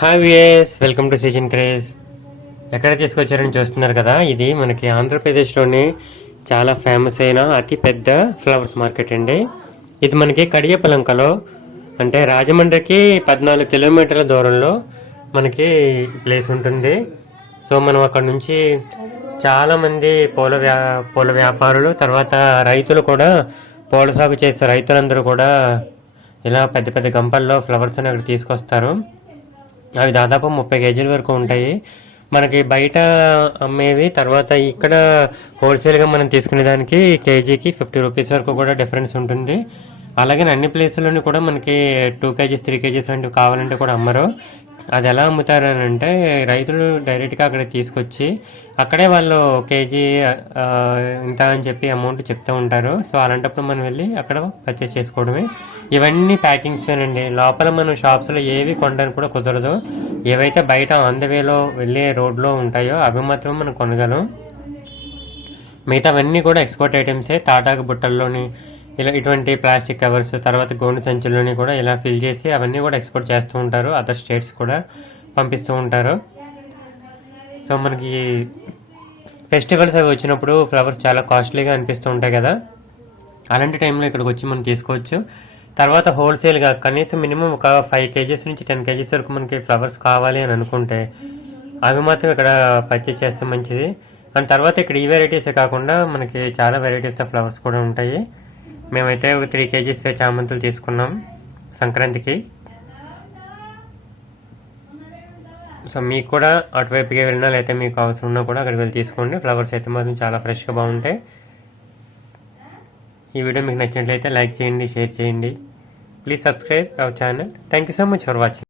Hi VS welcome to season craze ఎక్కడ తీసుకొచ్చారని చూస్తున్నారు కదా ఇది మనకి ఆంధ్రప్రదేశ్లోని చాలా ఫేమస్ అయిన అతి పెద్ద ఫ్లవర్స్ మార్కెట్ అండి. ఇది మనకి కడియపలంకలో అంటే రాజమండ్రికి పద్నాలుగు కిలోమీటర్ల దూరంలో మనకి ప్లేస్ ఉంటుంది. సో మనం అక్కడ నుంచి చాలామంది పూల వ్యా పూల వ్యాపారులు తర్వాత రైతులు కూడా పూల సాగు చేసే రైతులందరూ కూడా ఇలా పెద్ద పెద్ద గంపల్లో ఫ్లవర్స్ అని అక్కడ తీసుకొస్తారు. అవి దాదాపు ముప్పై కేజీల వరకు ఉంటాయి. మనకి బయట అమ్మేవి తర్వాత ఇక్కడ హోల్సేల్గా మనం తీసుకునే దానికి కేజీకి ఫిఫ్టీ రూపీస్ వరకు కూడా డిఫరెన్స్ ఉంటుంది. అలాగే అన్ని ప్లేసుల్లోని కూడా మనకి టూ కేజీస్ త్రీ కేజీస్ వంటివి కావాలంటే కూడా అమ్మరు. అది ఎలా అమ్ముతారని అంటే రైతులు డైరెక్ట్గా అక్కడ తీసుకొచ్చి అక్కడే వాళ్ళు కేజీ ఇంత అని చెప్పి అమౌంట్ చెప్తూ ఉంటారు. సో అలాంటప్పుడు మనం వెళ్ళి అక్కడ పర్చేస్ చేసుకోవడమే. ఇవన్నీ ప్యాకింగ్స్వేనండి లోపల మనం షాప్స్లో ఏవి కొనడానికి కూడా కుదరదు. ఏవైతే బయట ఆన్ ద వేలో వెళ్ళే రోడ్లో ఉంటాయో అవి మాత్రం మనం కొనగలం. మిగతావన్నీ కూడా ఎక్స్పోర్ట్ ఐటమ్సే. తాటాకు బుట్టల్లోని ఇలా ఇటువంటి ప్లాస్టిక్ కవర్స్ తర్వాత గోను సంచుల్లోని కూడా ఇలా ఫిల్ చేసి అవన్నీ కూడా ఎక్స్పోర్ట్ చేస్తూ ఉంటారు. అదర్ స్టేట్స్ కూడా పంపిస్తూ ఉంటారు. సో మనకి ఫెస్టివల్స్ అవి వచ్చినప్పుడు ఫ్లవర్స్ చాలా కాస్ట్లీగా అనిపిస్తూ ఉంటాయి కదా. అలాంటి టైంలో ఇక్కడికి వచ్చి మనం తీసుకోవచ్చు. తర్వాత హోల్సేల్గా కనీసం మినిమం ఒక ఫైవ్ కేజీస్ నుంచి టెన్ కేజీస్ వరకు మనకి ఫ్లవర్స్ కావాలి అని అనుకుంటే అవి మాత్రం ఇక్కడ పర్చేస్ చేస్తే మంచిది. అండ్ తర్వాత ఇక్కడ ఈ వెరైటీసే కాకుండా మనకి చాలా వెరైటీస్ ఆఫ్ ఫ్లవర్స్ కూడా ఉంటాయి. మేమైతే ఒక త్రీ కేజీస్ చామంతులు తీసుకున్నాం సంక్రాంతికి. సో మీకు కూడా అటువైపుకి వెళ్ళినా లేకపోతే మీకు అవసరం ఉన్నా కూడా అక్కడికి వెళ్ళి తీసుకోండి. ఫ్లవర్స్ అయితే మాత్రం చాలా ఫ్రెష్గా బాగుంటాయి. ఈ వీడియో మీకు నచ్చినట్లయితే లైక్ చేయండి షేర్ చేయండి. Please subscribe our channel. Thank you so much for watching